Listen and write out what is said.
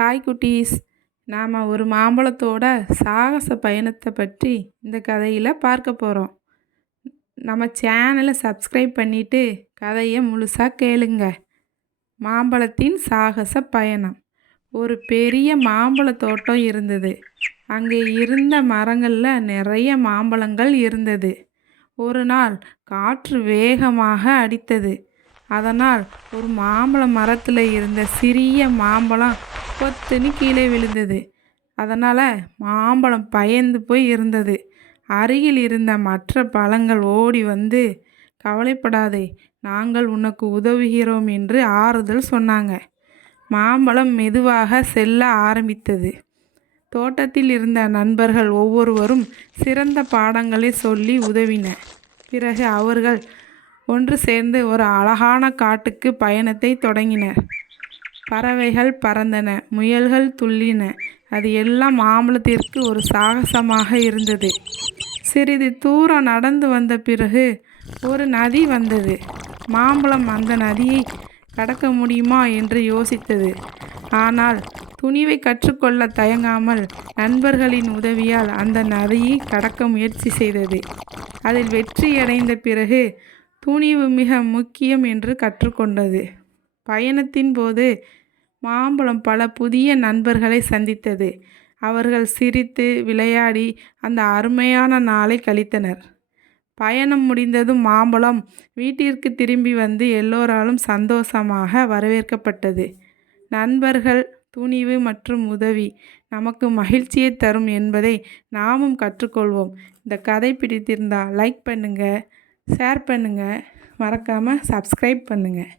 Hi குட்டீஸ். நாம் ஒரு மாம்பழத்தோட சாகச பயணத்தை பற்றி இந்த கதையில் பார்க்க போகிறோம். நம்ம சேனலை சப்ஸ்கிரைப் பண்ணிவிட்டு கதையை முழுசாக கேளுங்க. மாம்பழத்தின் சாகச பயணம். ஒரு பெரிய மாம்பழ தோட்டம் இருந்தது. அங்கே இருந்த மரங்களில் நிறைய மாம்பழங்கள் இருந்தது. ஒரு நாள் காற்று வேகமாக அடித்தது. அதனால் ஒரு மாம்பழ மரத்தில் இருந்த சிறிய மாம்பழம் கொத்துன்னு கீழே விழுந்தது. அதனால் மாம்பழம் பயந்து போய் இருந்தது. அருகில் இருந்த மற்ற பழங்கள் ஓடி வந்து, கவலைப்படாதே, நாங்கள் உனக்கு உதவுகிறோம் என்று ஆறுதல் சொன்னாங்க. மாம்பழம் மெதுவாக செல்ல ஆரம்பித்தது. தோட்டத்தில் இருந்த நண்பர்கள் ஒவ்வொருவரும் சிறந்த பாடங்களை சொல்லி உதவினர். பிறகு அவர்கள் ஒன்று சேர்ந்து ஒரு அழகான காட்டுக்கு பயணத்தை தொடங்கினர். பறவைகள் பறந்தன, முயல்கள் துள்ளின. அது எல்லாம் மாம்பழத்திற்கு ஒரு சாகசமாக இருந்தது. சிறிது தூரம் நடந்து வந்த பிறகு ஒரு நதி வந்தது. மாம்பழம் அந்த நதியை கடக்க முடியுமா என்று யோசித்தது. ஆனால் துணிவை கற்றுக்கொள்ள தயங்காமல் நண்பர்களின் உதவியால் அந்த நதியை கடக்க முயற்சி செய்தது. அதில் வெற்றியடைந்த பிறகு துணிவு மிக முக்கியம் என்று கற்றுக்கொண்டது. பயணத்தின் போது மாம்பழம் பல புதிய நண்பர்களை சந்தித்தது. அவர்கள் சிரித்து விளையாடி அந்த அருமையான நாளை கழித்தனர். பயணம் முடிந்ததும் மாம்பழம் வீட்டிற்கு திரும்பி வந்து எல்லோராலும் சந்தோஷமாக வரவேற்கப்பட்டது. நண்பர்கள், துணிவு மற்றும் உதவி நமக்கு மகிழ்ச்சியை தரும் என்பதை நாமும் கற்றுக்கொள்வோம். இந்த கதை பிடித்திருந்தால் லைக் பண்ணுங்கள், ஷேர் பண்ணுங்கள், மறக்காமல் சப்ஸ்கிரைப் பண்ணுங்கள்.